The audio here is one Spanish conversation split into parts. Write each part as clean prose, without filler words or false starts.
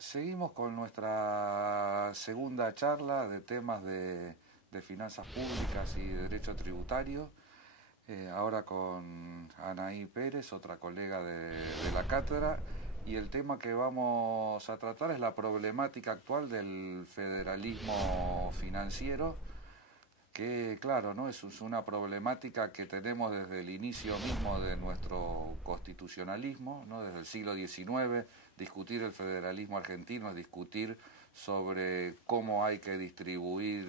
Seguimos con nuestra segunda charla de temas de finanzas públicas y derecho tributario, ahora con Anaí Pérez, otra colega de la cátedra, y el tema que vamos a tratar es la problemática actual del federalismo financiero, que claro, ¿no? Es una problemática que tenemos desde el inicio mismo de nuestro constitucionalismo, ¿no? Desde el siglo XIX. Discutir el federalismo argentino es discutir sobre cómo hay que distribuir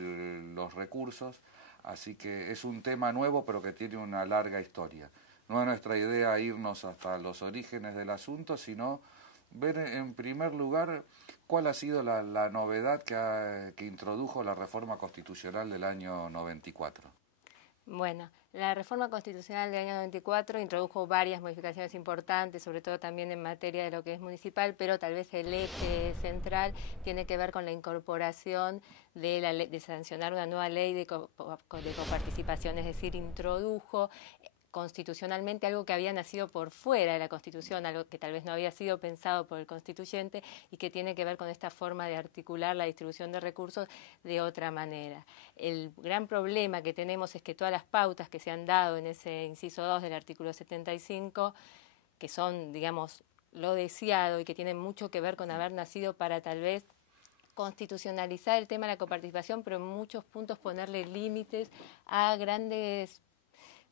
los recursos, así que es un tema nuevo pero que tiene una larga historia. No es nuestra idea irnos hasta los orígenes del asunto, sino ver en primer lugar cuál ha sido la novedad que introdujo la reforma constitucional del año 94. Bueno, la reforma constitucional del año 94 introdujo varias modificaciones importantes, sobre todo también en materia de lo que es municipal, pero tal vez el eje central tiene que ver con la incorporación de la ley, de sancionar una nueva ley de coparticipación, es decir, introdujo constitucionalmente algo que había nacido por fuera de la Constitución, algo que tal vez no había sido pensado por el constituyente y que tiene que ver con esta forma de articular la distribución de recursos de otra manera. El gran problema que tenemos es que todas las pautas que se han dado en ese inciso 2 del artículo 75, que son, digamos, lo deseado y que tienen mucho que ver con haber nacido para tal vez constitucionalizar el tema de la coparticipación, pero en muchos puntos ponerle límites a grandes,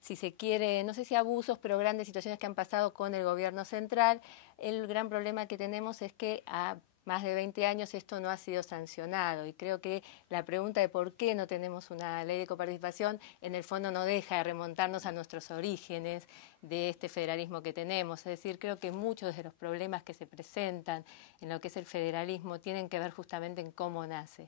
si se quiere, no sé si abusos, pero grandes situaciones que han pasado con el gobierno central. El gran problema que tenemos es que a más de 20 años esto no ha sido sancionado y creo que la pregunta de por qué no tenemos una ley de coparticipación en el fondo no deja de remontarnos a nuestros orígenes de este federalismo que tenemos. Es decir, creo que muchos de los problemas que se presentan en lo que es el federalismo tienen que ver justamente en cómo nace,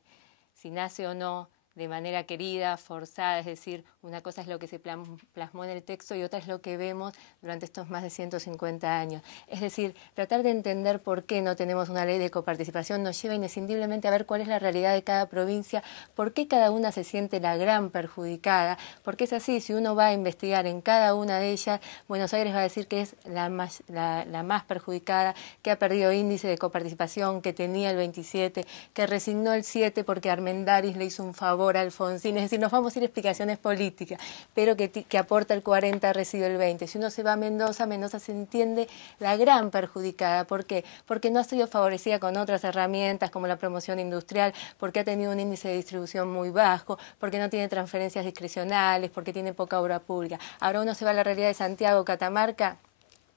si nace o no de manera querida, forzada, es decir, una cosa es lo que se plasmó en el texto y otra es lo que vemos durante estos más de 150 años. Es decir, tratar de entender por qué no tenemos una ley de coparticipación nos lleva inescindiblemente a ver cuál es la realidad de cada provincia, por qué cada una se siente la gran perjudicada, porque es así, si uno va a investigar en cada una de ellas, Buenos Aires va a decir que es la más perjudicada, que ha perdido índice de coparticipación, que tenía el 27, que resignó el 7 porque Armendáriz le hizo un favor a Alfonsín, es decir, nos vamos a ir a explicaciones políticas, pero que aporta el 40, recibe el 20. Si uno se va a Mendoza, Mendoza se entiende la gran perjudicada. ¿Por qué? Porque no ha sido favorecida con otras herramientas como la promoción industrial, porque ha tenido un índice de distribución muy bajo, porque no tiene transferencias discrecionales, porque tiene poca obra pública. Ahora uno se va a la realidad de Santiago, Catamarca.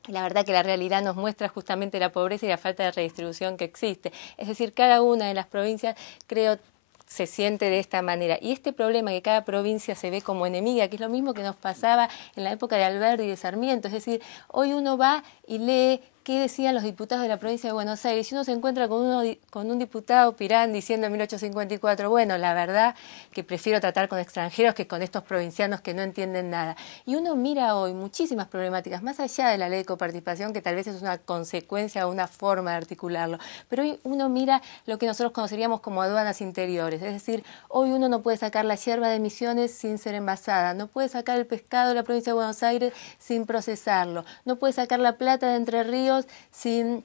La verdad que la realidad nos muestra justamente la pobreza y la falta de redistribución que existe. Es decir, cada una de las provincias, creo, se siente de esta manera. Y este problema que cada provincia se ve como enemiga, que es lo mismo que nos pasaba en la época de Alberdi y de Sarmiento. Es decir, hoy uno va y lee qué decían los diputados de la provincia de Buenos Aires. Y uno se encuentra con un diputado Pirán diciendo en 1854, bueno, la verdad que prefiero tratar con extranjeros que con estos provincianos que no entienden nada. Y uno mira hoy muchísimas problemáticas, más allá de la ley de coparticipación, que tal vez es una consecuencia o una forma de articularlo. Pero hoy uno mira lo que nosotros conoceríamos como aduanas interiores. Es decir, hoy uno no puede sacar la yerba de Misiones sin ser envasada, no puede sacar el pescado de la provincia de Buenos Aires sin procesarlo, no puede sacar la plata de Entre Ríos sin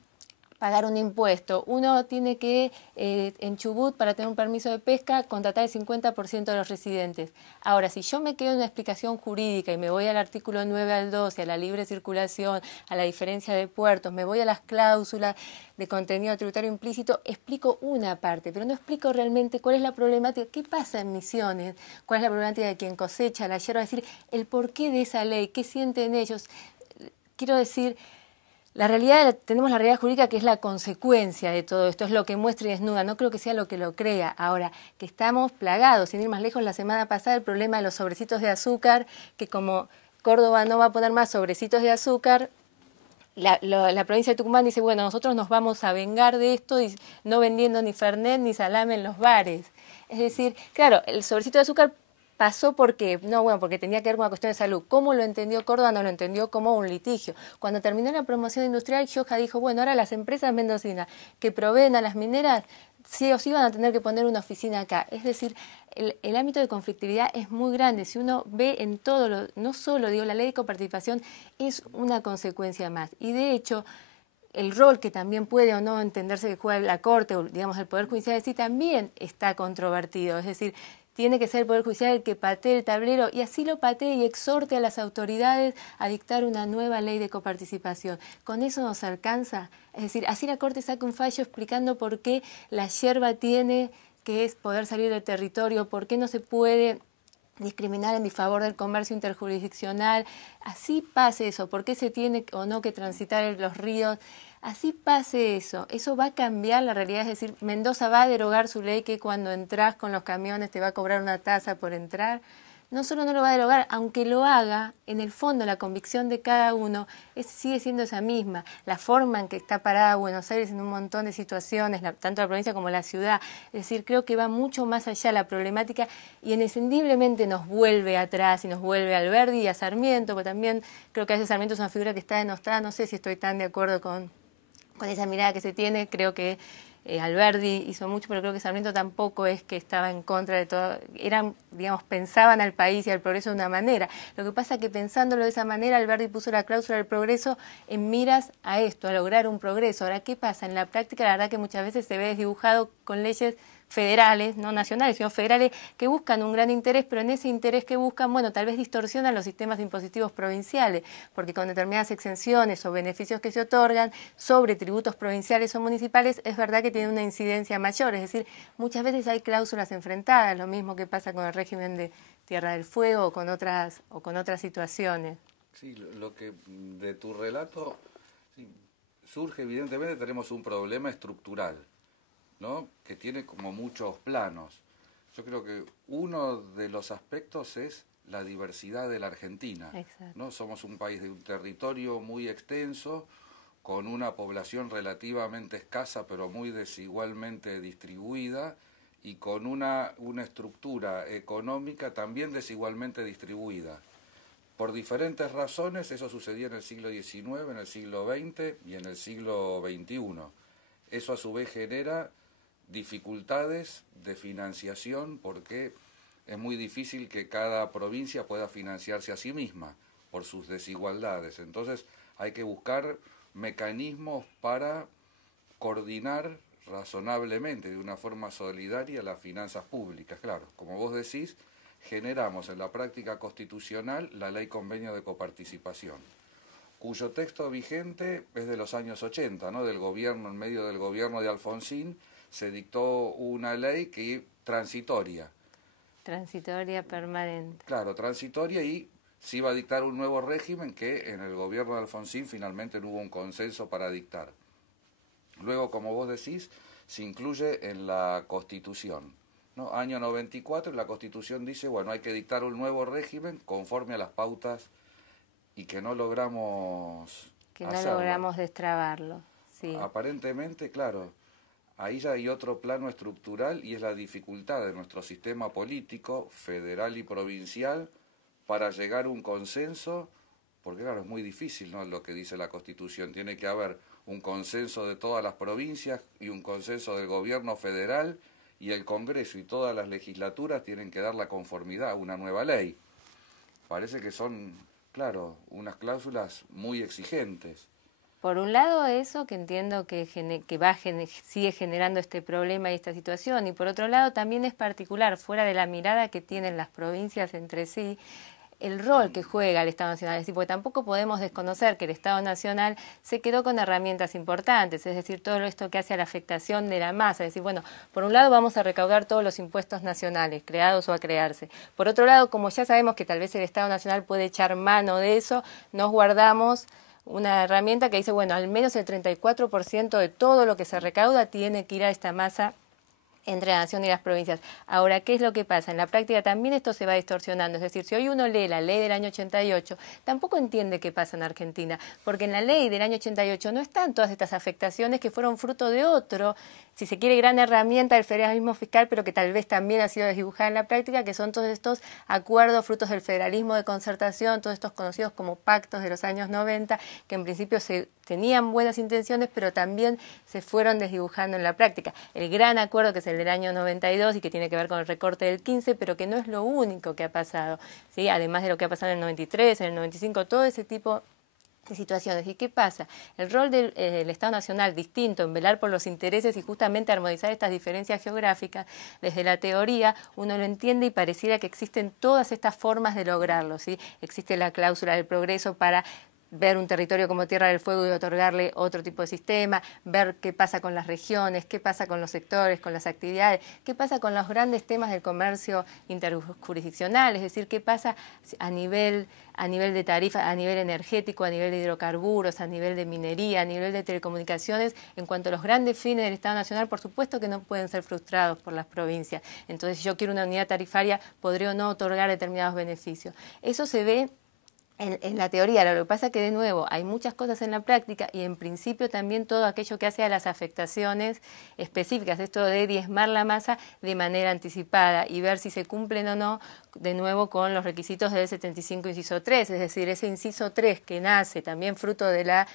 pagar un impuesto. Uno tiene que, en Chubut, para tener un permiso de pesca, contratar el 50% de los residentes. Ahora, si yo me quedo en una explicación jurídica y me voy al artículo 9 al 12, a la libre circulación, a la diferencia de puertos, me voy a las cláusulas de contenido tributario implícito, explico una parte, pero no explico realmente cuál es la problemática, qué pasa en Misiones, cuál es la problemática de quien cosecha la yerba, es decir, el porqué de esa ley, qué sienten ellos. Quiero decir, tenemos la realidad jurídica que es la consecuencia de todo esto, es lo que muestra y desnuda, no creo que sea lo que lo crea. Ahora, que estamos plagados, sin ir más lejos, la semana pasada el problema de los sobrecitos de azúcar, que como Córdoba no va a poner más sobrecitos de azúcar, la provincia de Tucumán dice, bueno, nosotros nos vamos a vengar de esto y no vendiendo ni Fernet ni salame en los bares. Es decir, claro, el sobrecito de azúcar pasó porque, no, bueno, porque tenía que ver con una cuestión de salud. ¿Cómo lo entendió Córdoba? No lo entendió como un litigio. Cuando terminó la promoción industrial, Gioja dijo, bueno, ahora las empresas mendocinas que proveen a las mineras, sí o sí van a tener que poner una oficina acá. Es decir, el ámbito de conflictividad es muy grande. Si uno ve en todo, no solo, digo, la ley de coparticipación es una consecuencia más. Y de hecho, el rol que también puede o no entenderse que juega la Corte, o digamos el Poder Judicial en sí, también está controvertido. Es decir, tiene que ser el Poder Judicial el que patee el tablero y así lo patee y exhorte a las autoridades a dictar una nueva ley de coparticipación. ¿Con eso nos alcanza? Es decir, así la Corte saca un fallo explicando por qué la yerba tiene que es poder salir del territorio, por qué no se puede discriminar en disfavor del comercio interjurisdiccional, así pase eso, por qué se tiene o no que transitar en los ríos, así pase eso va a cambiar la realidad, es decir, Mendoza va a derogar su ley que cuando entras con los camiones te va a cobrar una tasa por entrar. No solo no lo va a derogar, aunque lo haga, en el fondo la convicción de cada uno sigue siendo esa misma. La forma en que está parada Buenos Aires en un montón de situaciones, tanto la provincia como la ciudad, es decir, creo que va mucho más allá la problemática y inescindiblemente nos vuelve atrás y nos vuelve a Alberdi y a Sarmiento, porque también creo que a veces Sarmiento es una figura que está denostada, no sé si estoy tan de acuerdo con esa mirada que se tiene, creo que Alberdi hizo mucho, pero creo que Sarmiento tampoco es que estaba en contra de todo, pensaban al país y al progreso de una manera. Lo que pasa es que pensándolo de esa manera, Alberdi puso la cláusula del progreso en miras a esto, a lograr un progreso. Ahora, ¿qué pasa? En la práctica, la verdad que muchas veces se ve desdibujado con leyes federales, no nacionales, sino federales, que buscan un gran interés, pero en ese interés que buscan, bueno, tal vez distorsionan los sistemas impositivos provinciales, porque con determinadas exenciones o beneficios que se otorgan sobre tributos provinciales o municipales, es verdad que tiene una incidencia mayor, es decir, muchas veces hay cláusulas enfrentadas, lo mismo que pasa con el régimen de Tierra del Fuego o con otras situaciones. Sí, lo que de tu relato sí, surge, evidentemente tenemos un problema estructural, ¿no? Que tiene como muchos planos. Yo creo que uno de los aspectos es la diversidad de la Argentina. ¿No? Somos un país de un territorio muy extenso, con una población relativamente escasa pero muy desigualmente distribuida y con una estructura económica también desigualmente distribuida. Por diferentes razones eso sucedía en el siglo XIX, en el siglo XX y en el siglo XXI. Eso a su vez genera dificultades de financiación porque es muy difícil que cada provincia pueda financiarse a sí misma por sus desigualdades. Entonces hay que buscar mecanismos para coordinar razonablemente, de una forma solidaria, las finanzas públicas. Claro, como vos decís, generamos en la práctica constitucional la Ley Convenio de Coparticipación, cuyo texto vigente es de los años 80, ¿no? Del gobierno, en medio del gobierno de Alfonsín, se dictó una ley que transitoria. Transitoria permanente. Claro, transitoria, y se iba a dictar un nuevo régimen que en el gobierno de Alfonsín finalmente no hubo un consenso para dictar. Luego, como vos decís, se incluye en la Constitución, ¿no? Año 94, y la Constitución dice, bueno, hay que dictar un nuevo régimen conforme a las pautas y que no logramos destrabarlo. Sí. Aparentemente, claro. Ahí ya hay otro plano estructural y es la dificultad de nuestro sistema político, federal y provincial, para llegar a un consenso, porque claro, es muy difícil, ¿no? Lo que dice la Constitución, tiene que haber un consenso de todas las provincias y un consenso del gobierno federal, y el Congreso y todas las legislaturas tienen que dar la conformidad a una nueva ley. Parece que son, claro, unas cláusulas muy exigentes. Por un lado eso, que entiendo que sigue generando este problema y esta situación, y por otro lado también es particular, fuera de la mirada que tienen las provincias entre sí, el rol que juega el Estado Nacional. Es decir, porque tampoco podemos desconocer que el Estado Nacional se quedó con herramientas importantes, es decir, todo esto que hace a la afectación de la masa. Es decir, bueno, por un lado vamos a recaudar todos los impuestos nacionales, creados o a crearse. Por otro lado, como ya sabemos que tal vez el Estado Nacional puede echar mano de eso, nos guardamos una herramienta que dice, bueno, al menos el 34% de todo lo que se recauda tiene que ir a esta masa entre la nación y las provincias. Ahora, ¿qué es lo que pasa? En la práctica también esto se va distorsionando. Es decir, si hoy uno lee la ley del año 88, tampoco entiende qué pasa en Argentina, porque en la ley del año 88 no están todas estas afectaciones que fueron fruto de otro, si se quiere, gran herramienta del federalismo fiscal, pero que tal vez también ha sido desdibujada en la práctica, que son todos estos acuerdos frutos del federalismo de concertación, todos estos conocidos como pactos de los años 90, que en principio tenían buenas intenciones, pero también se fueron desdibujando en la práctica. El gran acuerdo, que es el del año 92 y que tiene que ver con el recorte del 15, pero que no es lo único que ha pasado, ¿sí? Además de lo que ha pasado en el 93, en el 95, todo ese tipo situaciones. ¿Y qué pasa? El rol del Estado Nacional, distinto en velar por los intereses y justamente armonizar estas diferencias geográficas, desde la teoría uno lo entiende y pareciera que existen todas estas formas de lograrlo, ¿sí? Existe la cláusula del progreso para ver un territorio como Tierra del Fuego y otorgarle otro tipo de sistema, ver qué pasa con las regiones, qué pasa con los sectores, con las actividades, qué pasa con los grandes temas del comercio interjurisdiccional, es decir, qué pasa a nivel de tarifa, a nivel energético, a nivel de hidrocarburos, a nivel de minería, a nivel de telecomunicaciones. En cuanto a los grandes fines del Estado Nacional, por supuesto que no pueden ser frustrados por las provincias. Entonces, si yo quiero una unidad tarifaria, podré o no otorgar determinados beneficios. Eso se ve en la teoría. Lo que pasa es que, de nuevo, hay muchas cosas en la práctica y, en principio, también todo aquello que hace a las afectaciones específicas, esto de diezmar la masa de manera anticipada y ver si se cumplen o no, de nuevo, con los requisitos del 75, inciso 3, es decir, ese inciso 3 que nace también fruto de la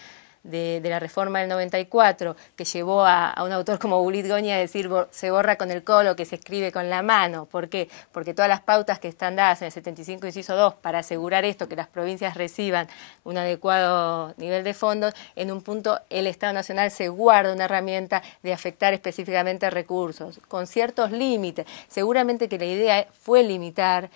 reforma del 94, que llevó a un autor como Bulit Goñi a decir se borra con el codo, que se escribe con la mano. ¿Por qué? Porque todas las pautas que están dadas en el 75, inciso 2, para asegurar esto, que las provincias reciban un adecuado nivel de fondos, en un punto el Estado Nacional se guarda una herramienta de afectar específicamente recursos, con ciertos límites. Seguramente que la idea fue limitar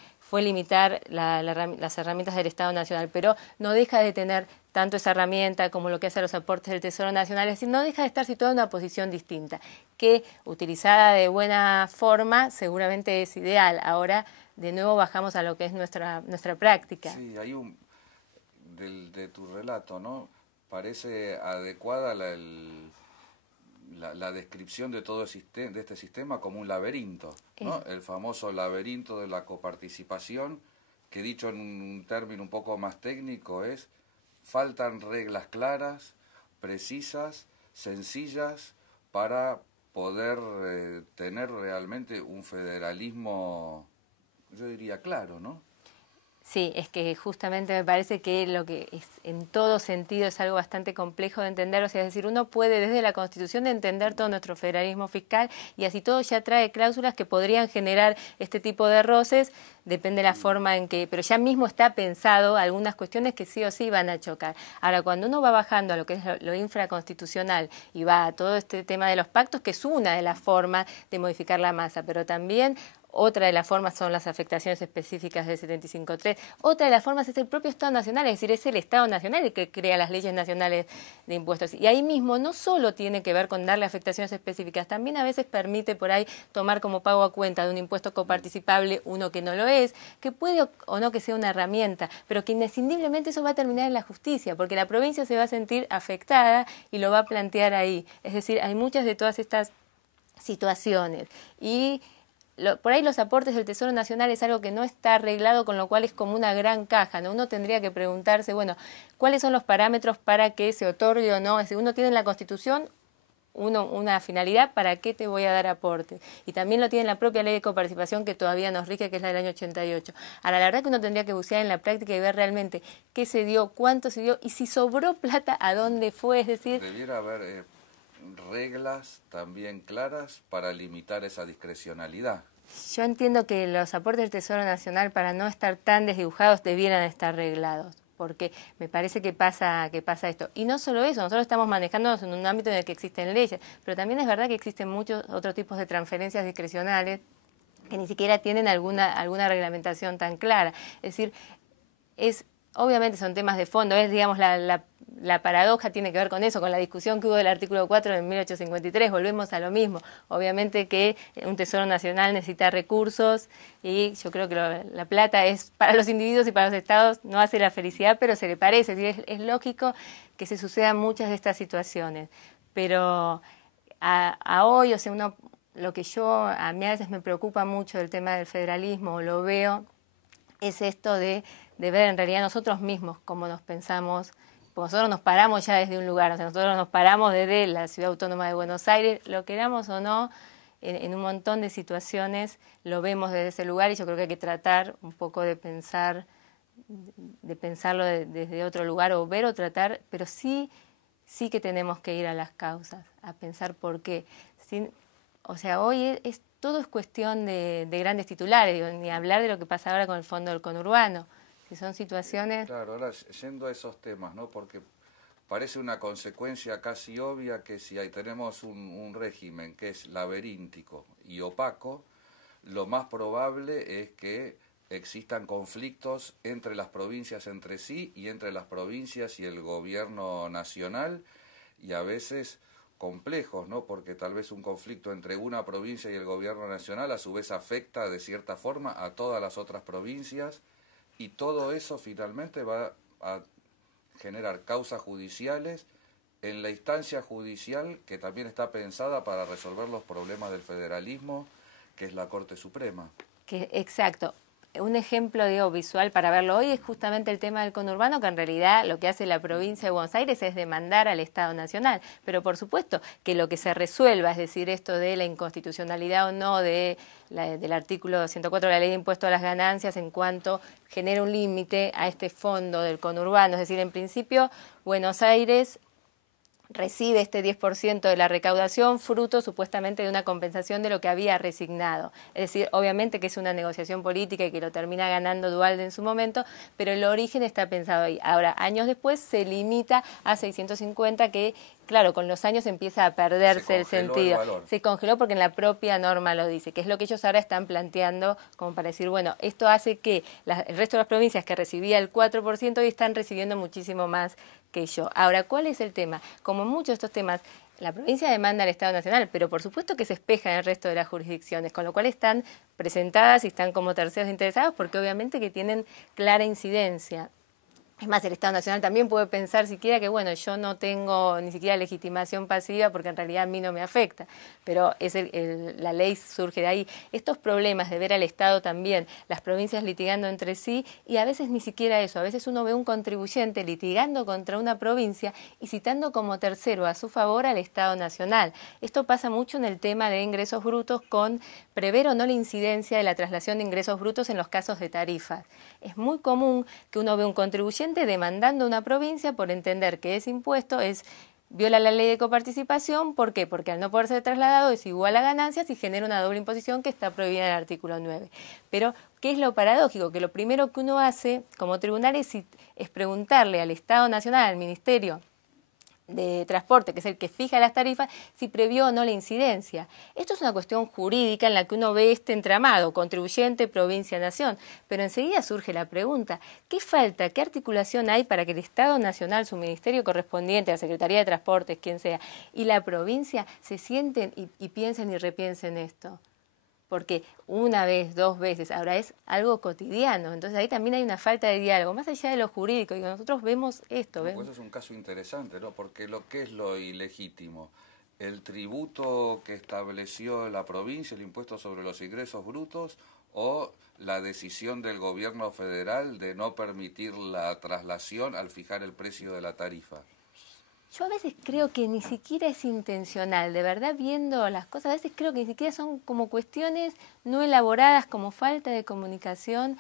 las herramientas del Estado Nacional, pero no deja de tener tanto esa herramienta como lo que hace los aportes del Tesoro Nacional, es decir, no deja de estar situada en una posición distinta, que utilizada de buena forma seguramente es ideal. Ahora, de nuevo, bajamos a lo que es nuestra práctica. Sí, hay de tu relato, ¿no? Parece adecuada la descripción de todo de este sistema como un laberinto, ¿no? El famoso laberinto de la coparticipación, que dicho en un término un poco más técnico es: faltan reglas claras, precisas, sencillas, para poder tener realmente un federalismo, yo diría, claro, ¿no? Sí, es que justamente me parece que lo que es en todo sentido es algo bastante complejo de entender, o sea, es decir, uno puede desde la Constitución entender todo nuestro federalismo fiscal y así todo ya trae cláusulas que podrían generar este tipo de roces, depende de la forma en que, pero ya mismo está pensado algunas cuestiones que sí o sí van a chocar. Ahora, cuando uno va bajando a lo que es lo infraconstitucional y va a todo este tema de los pactos, que es una de las formas de modificar la masa, pero también otra de las formas son las afectaciones específicas del 75.3. Otra de las formas es el propio Estado Nacional, es decir, es el Estado Nacional el que crea las leyes nacionales de impuestos. Y ahí mismo no solo tiene que ver con darle afectaciones específicas, también a veces permite por ahí tomar como pago a cuenta de un impuesto coparticipable uno que no lo es, que puede o no que sea una herramienta, pero que inescindiblemente eso va a terminar en la justicia, porque la provincia se va a sentir afectada y lo va a plantear ahí. Es decir, hay muchas de todas estas situaciones. Y por ahí los aportes del Tesoro Nacional es algo que no está arreglado, con lo cual es como una gran caja, ¿no? Uno tendría que preguntarse, bueno, ¿cuáles son los parámetros para que se otorgue o no? Es decir, uno tiene en la Constitución una finalidad, ¿para qué te voy a dar aporte? Y también lo tiene la propia ley de coparticipación que todavía nos rige, que es la del año 88. Ahora, la verdad que uno tendría que bucear en la práctica y ver realmente qué se dio, cuánto se dio y si sobró plata, ¿a dónde fue? Es decir, debiera haber reglas también claras para limitar esa discrecionalidad. Yo entiendo que los aportes del Tesoro Nacional, para no estar tan desdibujados, debieran estar reglados, porque me parece que pasa esto. Y no solo eso, nosotros estamos manejándonos en un ámbito en el que existen leyes, pero también es verdad que existen muchos otros tipos de transferencias discrecionales que ni siquiera tienen alguna reglamentación tan clara. Es decir, obviamente son temas de fondo, digamos, la paradoja tiene que ver con eso, con la discusión que hubo del artículo 4 de 1853, volvemos a lo mismo. Obviamente que un Tesoro Nacional necesita recursos y yo creo que la plata es para los individuos y para los estados, no hace la felicidad, pero se le parece. Es decir, es lógico que se sucedan muchas de estas situaciones, pero a hoy, o sea, lo que a mí a veces me preocupa mucho del tema del federalismo, lo veo, es esto de ver en realidad nosotros mismos cómo nos pensamos. Nosotros nos paramos ya desde un lugar, o sea, nosotros nos paramos desde la Ciudad Autónoma de Buenos Aires, lo queramos o no, en un montón de situaciones lo vemos desde ese lugar y yo creo que hay que tratar un poco de pensarlo desde otro lugar o ver o tratar, pero sí que tenemos que ir a las causas, a pensar por qué. O sea, hoy todo es cuestión de grandes titulares, digo, ni hablar de lo que pasa ahora con el Fondo del Conurbano. Si son situaciones... Claro, ahora yendo a esos temas, ¿no? Porque parece una consecuencia casi obvia que si ahí tenemos un régimen que es laberíntico y opaco, lo más probable es que existan conflictos entre las provincias entre sí y entre las provincias y el gobierno nacional, y a veces complejos, ¿no? Porque tal vez un conflicto entre una provincia y el gobierno nacional a su vez afecta de cierta forma a todas las otras provincias, y todo eso finalmente va a generar causas judiciales en la instancia judicial que también está pensada para resolver los problemas del federalismo, que es la Corte Suprema. Exacto. Un ejemplo, digo, visual para verlo hoy es justamente el tema del conurbano, que en realidad lo que hace la provincia de Buenos Aires es demandar al Estado Nacional. Pero por supuesto que lo que se resuelva, es decir, esto de la inconstitucionalidad o no del artículo 104 de la Ley de Impuesto a las Ganancias en cuanto genera un límite a este fondo del conurbano. Es decir, en principio, Buenos Aires recibe este 10% de la recaudación fruto supuestamente de una compensación de lo que había resignado. Es decir, obviamente que es una negociación política y que lo termina ganando Duhalde en su momento, pero el origen está pensado ahí. Ahora, años después se limita a 650 que, claro, con los años empieza a perderse el sentido. Se congeló porque en la propia norma lo dice, que es lo que ellos ahora están planteando como para decir, bueno, esto hace que el resto de las provincias que recibía el 4% hoy están recibiendo muchísimo más que yo. Ahora, ¿cuál es el tema? Como en muchos de estos temas, la provincia demanda al Estado Nacional, pero por supuesto que se espeja en el resto de las jurisdicciones, con lo cual están presentadas y están como terceros interesados porque obviamente que tienen clara incidencia. Es más, el Estado Nacional también puede pensar siquiera que, bueno, yo no tengo ni siquiera legitimación pasiva porque en realidad a mí no me afecta, pero la ley surge de ahí. Estos problemas de ver al Estado también, las provincias litigando entre sí, y a veces ni siquiera eso, a veces uno ve un contribuyente litigando contra una provincia y citando como tercero a su favor al Estado Nacional. Esto pasa mucho en el tema de ingresos brutos con prever o no la incidencia de la traslación de ingresos brutos en los casos de tarifas. Es muy común que uno ve un contribuyente demandando a una provincia por entender que ese impuesto viola la ley de coparticipación. ¿Por qué? Porque al no poder ser trasladado es igual a ganancias y genera una doble imposición que está prohibida en el artículo 9. Pero, ¿qué es lo paradójico? Que lo primero que uno hace como tribunal es preguntarle al Estado Nacional, al Ministerio de Transporte, que es el que fija las tarifas, si previó o no la incidencia. Esto es una cuestión jurídica en la que uno ve este entramado, contribuyente, provincia, nación, pero enseguida surge la pregunta, ¿qué falta, qué articulación hay para que el Estado Nacional, su ministerio correspondiente, la Secretaría de Transportes, quien sea, y la provincia se sienten y piensen y repiensen esto? Porque una vez, dos veces, ahora es algo cotidiano. Entonces ahí también hay una falta de diálogo, más allá de lo jurídico. Y nosotros vemos esto. Pues eso es un caso interesante, ¿no? Porque lo que es lo ilegítimo, el tributo que estableció la provincia, el impuesto sobre los ingresos brutos, o la decisión del gobierno federal de no permitir la traslación al fijar el precio de la tarifa. Yo a veces creo que ni siquiera es intencional, de verdad viendo las cosas, a veces creo que ni siquiera son como cuestiones no elaboradas, como falta de comunicación,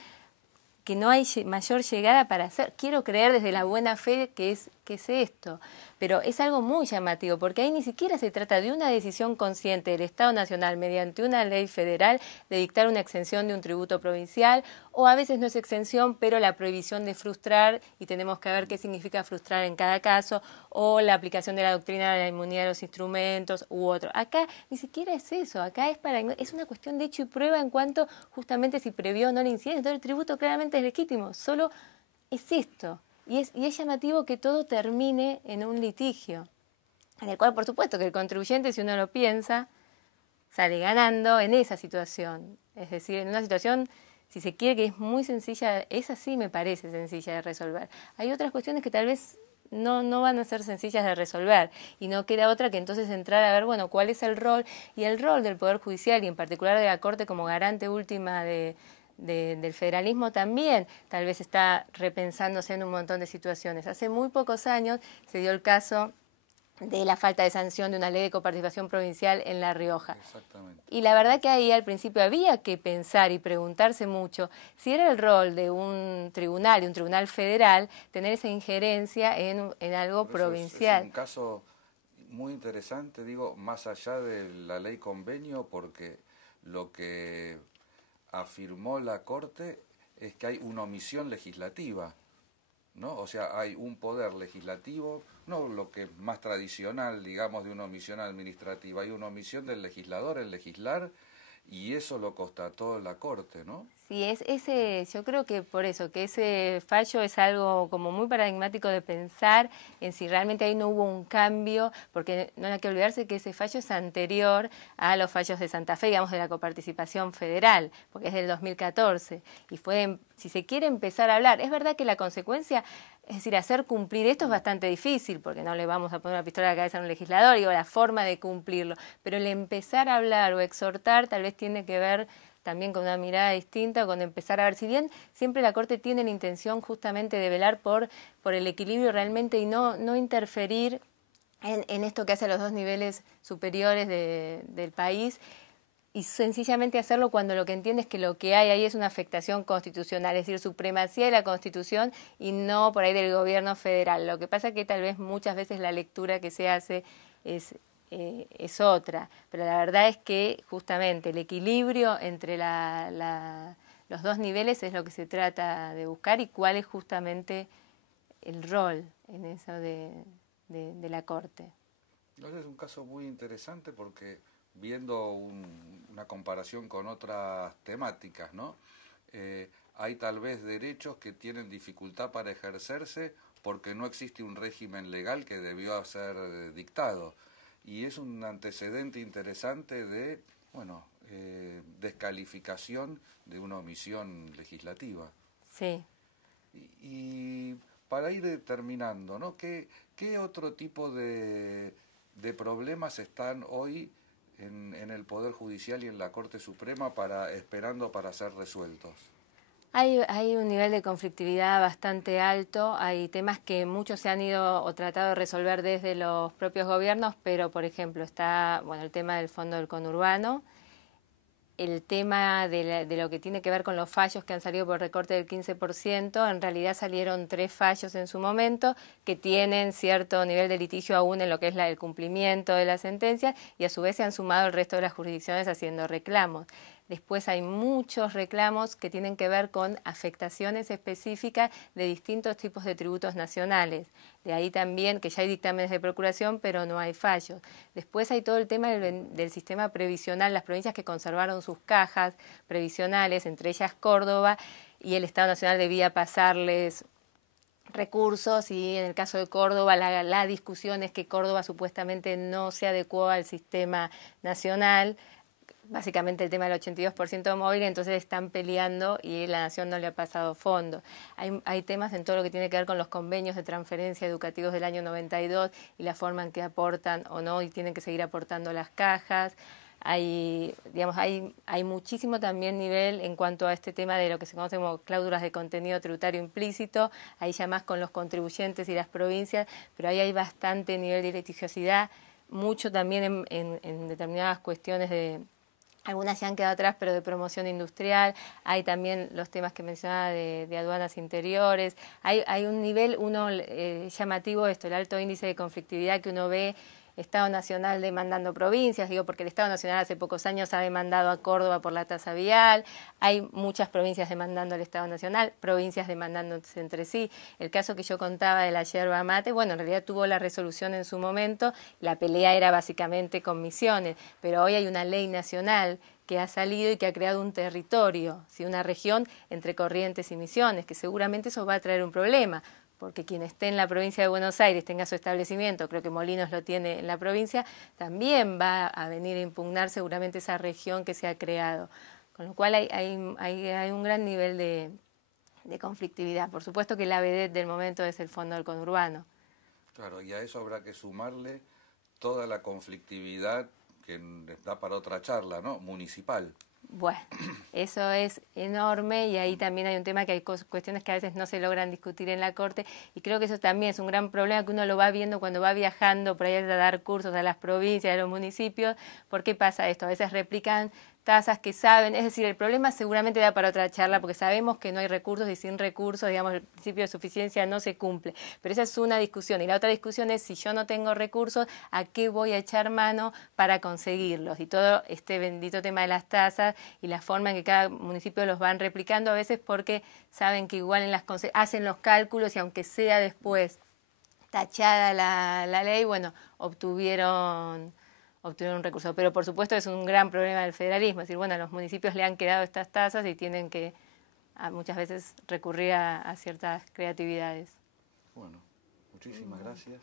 que no hay mayor llegada para hacer. Quiero creer desde la buena fe que es esto, pero es algo muy llamativo, porque ahí ni siquiera se trata de una decisión consciente del Estado Nacional mediante una ley federal de dictar una exención de un tributo provincial, o a veces no es exención, pero la prohibición de frustrar, y tenemos que ver qué significa frustrar en cada caso, o la aplicación de la doctrina de la inmunidad de los instrumentos u otro. Acá ni siquiera es eso, acá es una cuestión de hecho y prueba en cuanto justamente si previó o no la incidencia. Entonces el tributo claramente es legítimo, solo es esto. Y es llamativo que todo termine en un litigio, en el cual, por supuesto, que el contribuyente, si uno lo piensa, sale ganando en esa situación. Es decir, en una situación, si se quiere, que es muy sencilla, esa sí me parece sencilla de resolver. Hay otras cuestiones que tal vez no van a ser sencillas de resolver y no queda otra que entonces entrar a ver, bueno, cuál es el rol y el rol del Poder Judicial y en particular de la Corte como garante última del federalismo también tal vez está repensándose en un montón de situaciones. Hace muy pocos años se dio el caso de la falta de sanción de una ley de coparticipación provincial en La Rioja. Exactamente. Y la verdad que ahí al principio había que pensar y preguntarse mucho si era el rol de un tribunal federal, tener esa injerencia en algo provincial. Es un caso muy interesante, digo, más allá de la ley convenio, porque lo que afirmó la Corte es que hay una omisión legislativa, ¿no? O sea, hay un poder legislativo, no lo que es más tradicional, digamos, de una omisión administrativa, hay una omisión del legislador en legislar, y eso lo constató la Corte, ¿no? Sí, yo creo que por eso, que ese fallo es algo como muy paradigmático de pensar en si realmente ahí no hubo un cambio, porque no hay que olvidarse que ese fallo es anterior a los fallos de Santa Fe, digamos, de la coparticipación federal, porque es del 2014, y fue, si se quiere empezar a hablar, es verdad que la consecuencia, es decir, hacer cumplir esto es bastante difícil, porque no le vamos a poner una pistola a la cabeza a un legislador, digo, la forma de cumplirlo, pero el empezar a hablar o exhortar tal vez tiene que ver también con una mirada distinta, con empezar a ver, si bien siempre la Corte tiene la intención justamente de velar por el equilibrio realmente y no interferir en esto que hace a los dos niveles superiores del país, y sencillamente hacerlo cuando lo que entiende es que lo que hay ahí es una afectación constitucional, es decir, supremacía de la Constitución y no por ahí del gobierno federal. Lo que pasa es que tal vez muchas veces la lectura que se hace es otra, pero la verdad es que justamente el equilibrio entre los dos niveles es lo que se trata de buscar, y cuál es justamente el rol en eso de la Corte. Es un caso muy interesante porque viendo una comparación con otras temáticas, ¿no? Hay tal vez derechos que tienen dificultad para ejercerse porque no existe un régimen legal que debió ser dictado. Y es un antecedente interesante de, descalificación de una omisión legislativa. Sí. Y para ir terminando, ¿no? ¿Qué otro tipo de problemas están hoy en el Poder Judicial y en la Corte Suprema esperando para ser resueltos? Hay un nivel de conflictividad bastante alto, hay temas que muchos se han ido o tratado de resolver desde los propios gobiernos, pero por ejemplo está el tema del Fondo del Conurbano, el tema de lo que tiene que ver con los fallos que han salido por recorte del 15%, en realidad salieron 3 fallos en su momento que tienen cierto nivel de litigio aún en lo que es el cumplimiento de la sentencia, y a su vez se han sumado el resto de las jurisdicciones haciendo reclamos. Después hay muchos reclamos que tienen que ver con afectaciones específicas de distintos tipos de tributos nacionales. De ahí también que ya hay dictámenes de procuración, pero no hay fallos. Después hay todo el tema del sistema previsional, las provincias que conservaron sus cajas previsionales, entre ellas Córdoba, y el Estado Nacional debía pasarles recursos, y en el caso de Córdoba la discusión es que Córdoba supuestamente no se adecuó al sistema nacional, básicamente el tema del 82% móvil, entonces están peleando y la Nación no le ha pasado fondo. Hay temas en todo lo que tiene que ver con los convenios de transferencia educativos del año 92 y la forma en que aportan o no, y tienen que seguir aportando las cajas. Hay muchísimo también nivel en cuanto a este tema de lo que se conoce como cláusulas de contenido tributario implícito, ahí ya más con los contribuyentes y las provincias, pero ahí hay bastante nivel de litigiosidad, mucho también en determinadas cuestiones de... Algunas se han quedado atrás, pero de promoción industrial. Hay también los temas que mencionaba de aduanas interiores. Hay un nivel llamativo el alto índice de conflictividad que uno ve. Estado Nacional demandando provincias, porque el Estado Nacional hace pocos años ha demandado a Córdoba por la tasa vial, hay muchas provincias demandando al Estado Nacional, provincias demandándose entre sí. El caso que yo contaba de la yerba mate, en realidad tuvo la resolución en su momento, la pelea era básicamente con Misiones, pero hoy hay una ley nacional que ha salido y que ha creado un territorio, ¿sí? Una región entre Corrientes y Misiones, que seguramente eso va a traer un problema, porque quien esté en la provincia de Buenos Aires tenga su establecimiento, creo que Molinos lo tiene en la provincia, también va a venir a impugnar seguramente esa región que se ha creado. Con lo cual hay un gran nivel de conflictividad. Por supuesto que la vedette del momento es el Fondo del Conurbano. Claro, y a eso habrá que sumarle toda la conflictividad que da para otra charla, ¿no? Municipal. Bueno, eso es enorme, y ahí también hay un tema que hay cuestiones que a veces no se logran discutir en la Corte, y creo que eso también es un gran problema que uno lo va viendo cuando va viajando por ahí a dar cursos a las provincias, a los municipios. ¿Por qué pasa esto? A veces replican tasas que saben, es decir, el problema seguramente da para otra charla porque sabemos que no hay recursos y sin recursos, digamos, el principio de suficiencia no se cumple, pero esa es una discusión y la otra discusión es si yo no tengo recursos, ¿a qué voy a echar mano para conseguirlos? Y todo este bendito tema de las tasas y la forma en que cada municipio los van replicando a veces porque saben que igual en hacen los cálculos y aunque sea después tachada la ley, bueno, obtuvieron un recurso. Pero por supuesto es un gran problema del federalismo, es decir, bueno, a los municipios le han quedado estas tasas y tienen que muchas veces recurrir a ciertas creatividades. Bueno, muchísimas gracias.